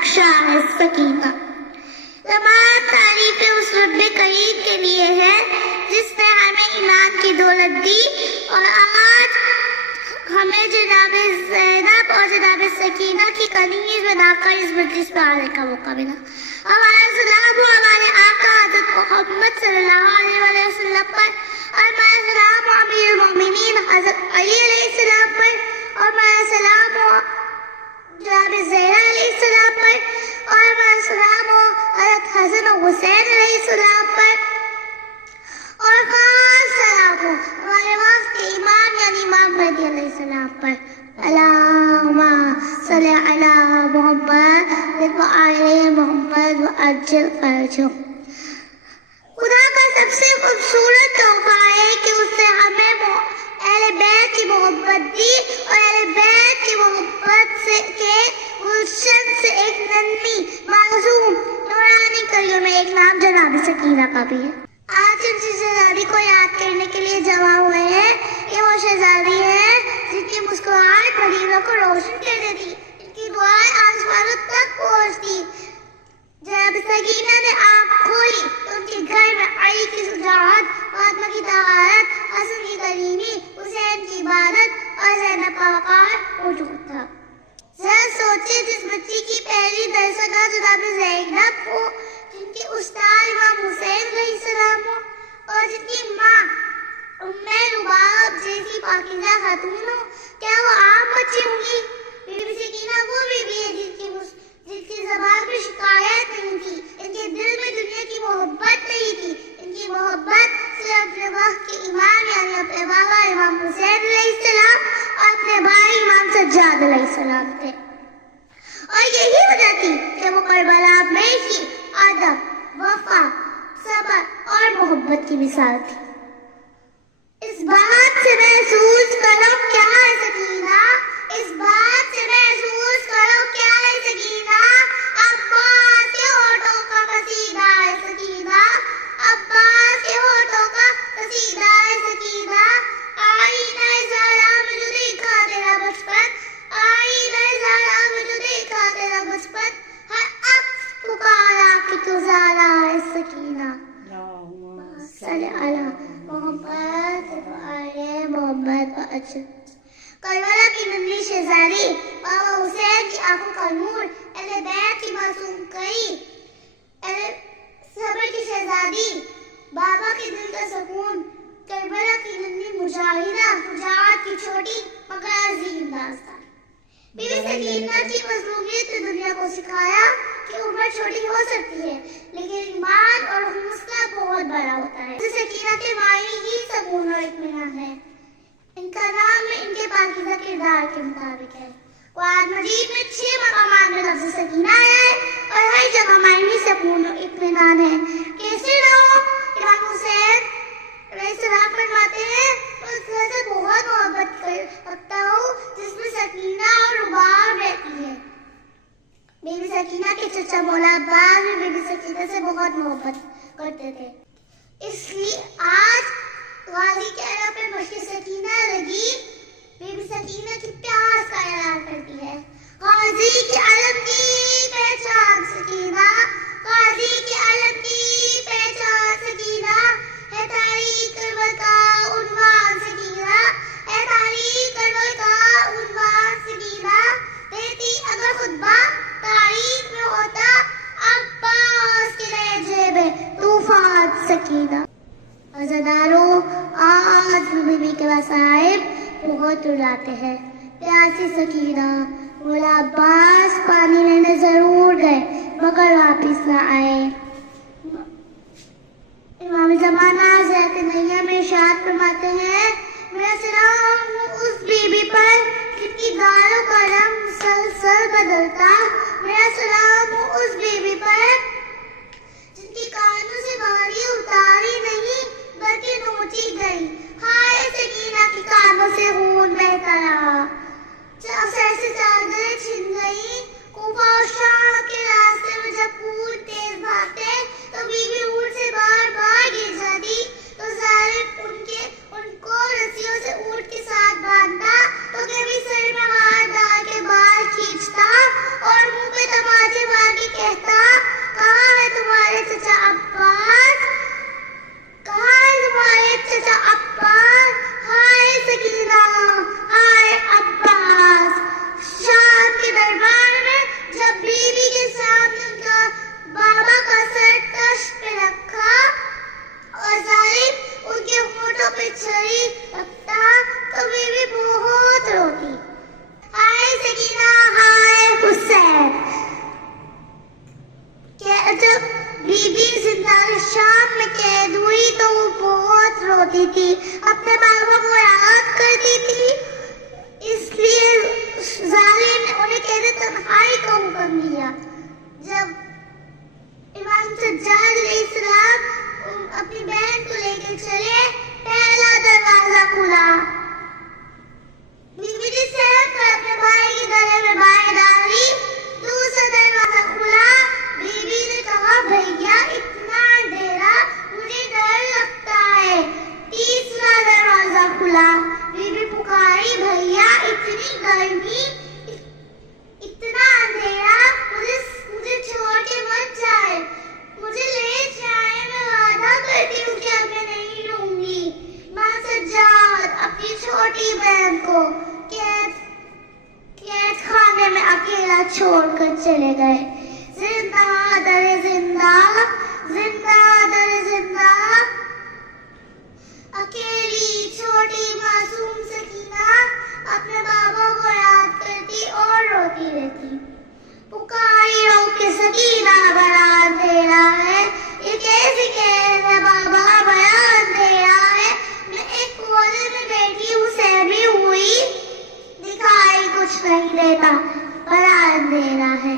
بخشا ہے سکینہ. تمام تعریفیں اس رب کریم کے لیے ہے جس نے ہمیں ایمان کی دولت دی اور آج ہمیں جناب زینب اور جناب سکینہ کی قمیض بنا کر اس مجلس میں آنے کا موقع ملا. ہمارا سلام ہو ہمارے آقا حضرت محمد صلی اللہ علیہ وسلم پر, اور ہمارا سلام ہو امیر المومنین حضرت علی علیہ السلام پر, اور ہمارا سلام ہو جناب زہرا علیہ السلام پر, اور ہمارا سلام ہو حضرت حسن و حسین علیہ السلام پر, اور خاص سلام ہو ہمارے وقت کے امام یعنی امام مہدی علیہ السلام پر. اللہم صلی علی محمد وعلی محمد وعجل فرجهم. خدا کا سب سے خوبصورت تحفہ ہے کہ اس نے ہمیں اہل بیت کی محبت دی, اور اہل بیت کی محبت سے کے گلشن سے ایک ننھی معصوم نورانی کلیوں میں ایک نام جناب سکینہ کا بھی ہے. آج ہم جس شہزادی کو یاد کرنے کے لیے جمع ہوئے ہیں یہ وہ شہزادی ہے جن کی مسکراہٹ مدینہ کو روشن کر دیتی, ان کی دعائیں آسمانوں تک پہنچتی. جب سکینہ نے آنکھ کھولی تو ان کے گھر میں علی کی شجاعت, فاطمہ کی طہارت, حسن کی کریمی, حسین کی عبادت اور زینب کا وقار موجود تھا. ذرا سوچے جس بچی کی پہلی درسگاہ جناب زینب ہو, جن کے استاد امام حسین علیہ السلام ہو, اور جن کی ماں ام لباب جیسی پاکیزہ خاتون ہو, کیا وہ عام بچی ہوں گی؟ بی بی سکینہ وہ بیوی ہے جن کی زبان میں شکایت نہیں تھی, ان کے دل میں دنیا کی محبت نہیں تھی. ان کی محبت صرف اپنے وقت کے امام یعنی اپنے بابا امام حسین علیہ السلام اور اپنے بھائی امام سجاد علیہ السلام تھے, اور یہی وجہ تھی کہ وہ کربلا میں ہی ادب, وفا, صبر اور محبت کی مثال تھی. اس بات سے محسوس کرو کیا ہے سکینہ, اس بات سے محسوس کرو کیا ہے سکینہ, عباس کے ہونٹوں کا قصیدہ ہے سکینہ, عباس کے ہونٹوں کا قصیدہ ہے سکینہ. آئینہ زہرا میں جو دیکھا تیرا بچپن, آئینہ زہرا میں جو دیکھا تیرا بچپن, ہر عکس پکارا کہ تو زہرا ہے سکینہ. صلی علی محمد وعلی محمد وعجل. کربلا کی ننھی شہزادی, بابا حسین کی آنکھوں کا نور, اہل بیت کی معصوم کئی, صبر کی شہزادی, بابا کے دل کا سکون, کربلا کی ننھی مجاہدہ, شجاعت کی چھوٹی مگر عظیم داستان. بی بی سکینہ کی مظلومیت نے دنیا کو سکھایا کہ عمر چھوٹی ہو سکتی ہے لیکن ایمان اور حوصلہ بہت بڑا ہوتا ہے. سکینہ کے معنی ہی سکون اور اطمینان ہے. ان کا نام میں ان کے پاکیزہ کردار کے مطابق ہے. قرآن مجید میں 6 مقامات میں لفظ سکینہ ہے اور ہر جگہ معنی سکون اور اطمینان ہے. کیسے نہ ہو, امام حسین علیہ السلام فرماتے ہیں اس گھر سے بہت محبت رکھتا ہوں جس میں سکینہ اور رباب رہتی ہے. بی بی سکینہ کے چچا مولا عباس بھی بی بی سکینہ سے بہت محبت کرتے تھے, اس لیے آج غازی کے عرب پہ مشق سکینہ لگی بی بی سکینہ کی پیاس کا اعلان کرتی ہے. غازی کے علم کی پہچان سکینہ, غازی کے علم کی پہچان سکینہ, ہے تاریخ کربلا کا عنوان سکینہ, ہے تاریخ کربلا کا عنوان سکینہ. دیتی اگر خطبہ تاریخ میں ہوتا عباس کے لہجے میں طوفان سکینہ. عزاداروں, آج بی بی کے وصائب بہت رلاتے ہیں. پیاسی سکینہ, مولا عباس پانی لینے ضرور گئے مگر واپس نہ آئے. امام زمانہ حضرت نیا میں ارشاد فرماتے ہیں, میرا سلام اس بی بی پر جن کی گالوں کا رنگ مسلسل بدلتا, میرا سلام اس بی بی پر جن کی کانوں سے بالی اتاری نہیں بلکہ نوچی گئی. ہائے سکینہ کی کانوں سے خون بہتا رہا, سر سے چادریں چھن گئی. کوفہ اور شام کے راستے میں جب اونٹ تیز بھاگتے تو بی بی اونٹ سے بار بار گر جاتی تو ظالم ان کو رسیوں سے اونٹ کے ساتھ باندھتا تو کبھی سر میں ہاتھ ڈال کے بال کھینچتا اور منہ پہ تماچے چھوڑ کر چلے گئے. زندہ در زندہ، زندہ در زندہ. اکیلی چھوٹی معصوم سکینہ اپنے بابا کو یاد کرتی اور روتی رہتی. پکاری رو کے سکینہ بڑا اندھیرا ہے، یہ کیسی قید ہے بابا بڑا اندھیرا ہے. میں ایک کونے میں بیٹھی ہوں سہمی ہوئی، دکھائی کچھ نہیں دیتا، بڑا اندھیرا ہے.